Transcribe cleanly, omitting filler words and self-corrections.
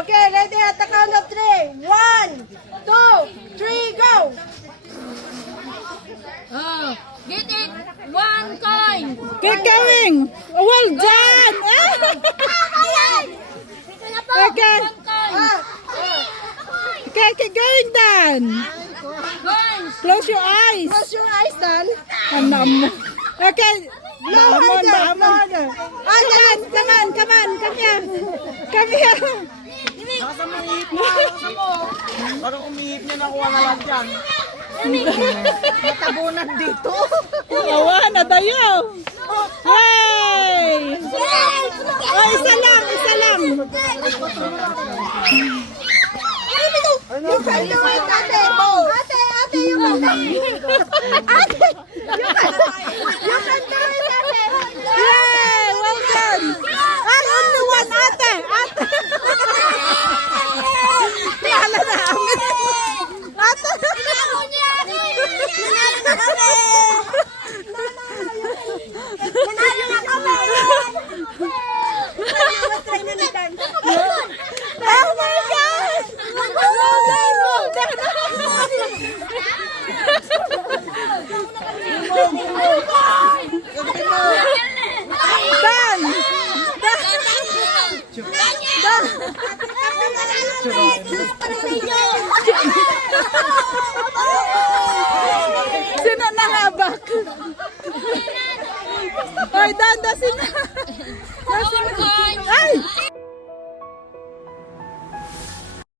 Okay, ready at the count of 3. 1, 2, 3, go! Oh, get it. One coin. Keep going. Well done. Okay. One coin. Okay, keep going then. Coins. Close your eyes. Close your eyes, Dan. Okay. Blow Come harder. on. Come here. Come here. Nasa umiihip na, nasa mo. Parang umiihip na nakuha na lang dyan. Tabunan dito. Awa, nadayaw. Yay! Oh, isa lang. You can do it, ate. Ate, you can do it. Ate, you can do it, ate. Yay! Well done. Only one, ate. Bahala na. Ate. Oh my God! Done! Sino nangabak? Ay, danda sila. Four coins. Ay!